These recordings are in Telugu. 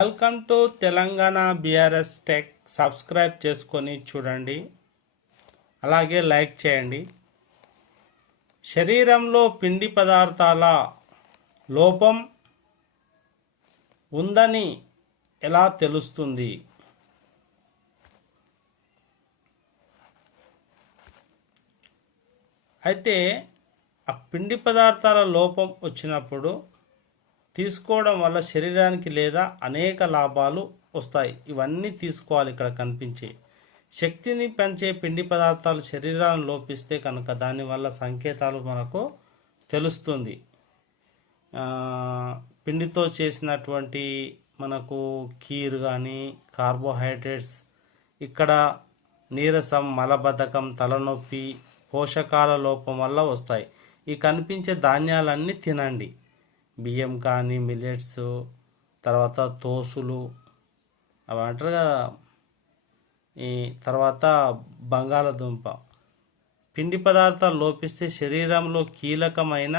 Welcome to Telangana BRS tech. Subscribe చేసుకొని చూడండి, అలాగే లైక్ చేయండి. శరీరంలో పిండి పదార్థాల లోపం ఉందని ఎలా తెలుస్తుంది? అయితే ఆ పిండి పదార్థాల లోపం వచ్చినప్పుడు తీసుకోవడం వల్ల శరీరానికి లేదా అనేక లాభాలు వస్తాయి. ఇవన్నీ తీసుకోవాలి. ఇక్కడ కనిపించే శక్తిని పెంచే పిండి పదార్థాలు శరీరాన్ని లోపిస్తే కనుక దానివల్ల సంకేతాలు మనకు తెలుస్తుంది. పిండితో చేసినటువంటి మనకు కీర్ కానీ కార్బోహైడ్రేట్స్, ఇక్కడ నీరసం, మలబద్ధకం, తలనొప్పి పోషకాల లోపం వల్ల వస్తాయి. ఈ కనిపించే ధాన్యాలన్నీ తినండి. బియ్యం కానీ మిల్లెట్స్, తర్వాత తోసులు అవి అంటారు కదా, ఈ తర్వాత బంగాళదుంప. పిండి పదార్థాలు లోపిస్తే శరీరంలో కీలకమైన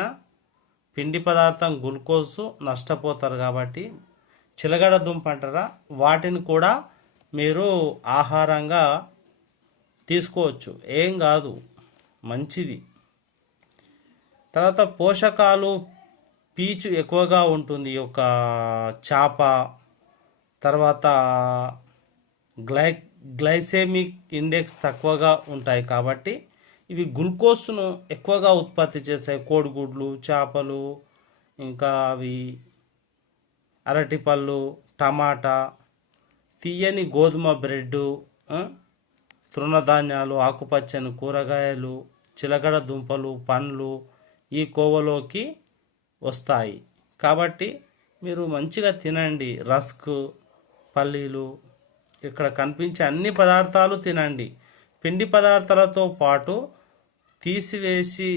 పిండి పదార్థం గ్లూకోజు నష్టపోతారు. కాబట్టి చిలగడ దుంప అంటారా, వాటిని కూడా మీరు ఆహారంగా తీసుకోవచ్చు, ఏం కాదు, మంచిది. తర్వాత పోషకాలు, పీచు ఎక్కువగా ఉంటుంది ఈ యొక్క చేప. తర్వాత గ్లైసెమిక్ ఇండెక్స్ తక్కువగా ఉంటాయి కాబట్టి ఇవి గ్లూకోజ్ను ఎక్కువగా ఉత్పత్తి చేస్తాయి. కోడిగుడ్లు, చేపలు, ఇంకా అవి అరటిపళ్ళు, టమాటా, తీయని గోధుమ బ్రెడ్డు, తృణధాన్యాలు, ఆకుపచ్చని కూరగాయలు, చిలకడ దుంపలు, పండ్లు ఈ కోవలోకి వస్తాయి. కాబట్టి మీరు మంచిగా తినండి. రస్క్, పల్లీలు, ఇక్కడ కనిపించే అన్ని పదార్థాలు తినండి. పిండి పదార్థాలతో పాటు తీసివేసి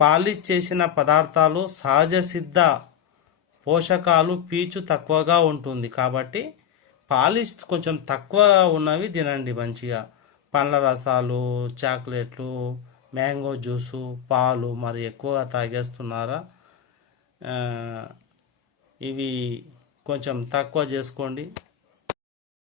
పాలిష్ చేసిన పదార్థాలు సహజ సిద్ధ పోషకాలు, పీచు తక్కువగా ఉంటుంది. కాబట్టి పాలిష్ కొంచెం తక్కువ ఉన్నవి తినండి మంచిగా. పండ్ల రసాలు, చాక్లెట్లు, మ్యాంగో జ్యూసు, పాలు మరి ఎక్కువగా తాగేస్తున్నారా? ఇవి కొంచెం తక్కువ చేసుకోండి.